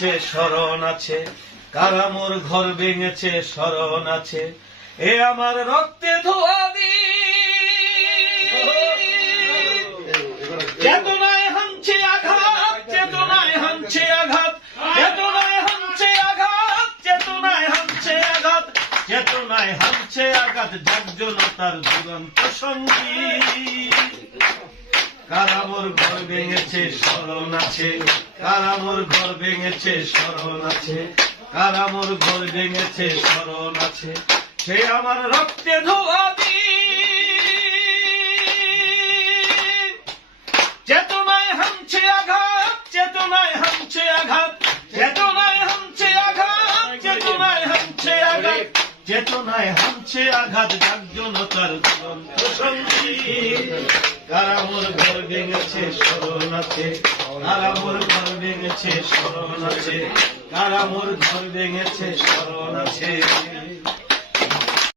ভেঙেছে স্মরণ আছে। কারা মোর ঘর ভেঙেছে স্মরণ আছে। এ আমার রক্তে ধোয়া দি চেতনায় হানছে আঘাত, চেতনায় হানছে আঘাত। চেতনায় হানছে আঘাত, চেতনায় হানছে আঘাত। চেতনায় হানছে আঘাত, জাগজনতার দুরন্ত সঙ্গী। ঘর ভেঙেছে স্মরণ আছে। কারামোর ঘর ভেঙেছে স্মরণ আছে। কারামোর ঘর ভেঙেছে স্মরণ আছে। সে আমার রক্তে ধোয়া চেতনায় হামছে আঘাত জাগজনতার দুরন্ত সঙ্গী কারামোর ঘর ভেঙেছে স্মরণ আছে কারামোর ঘর ভেঙেছে স্মরণ আছে কারামোর ঘর ভেঙেছে স্মরণ আছে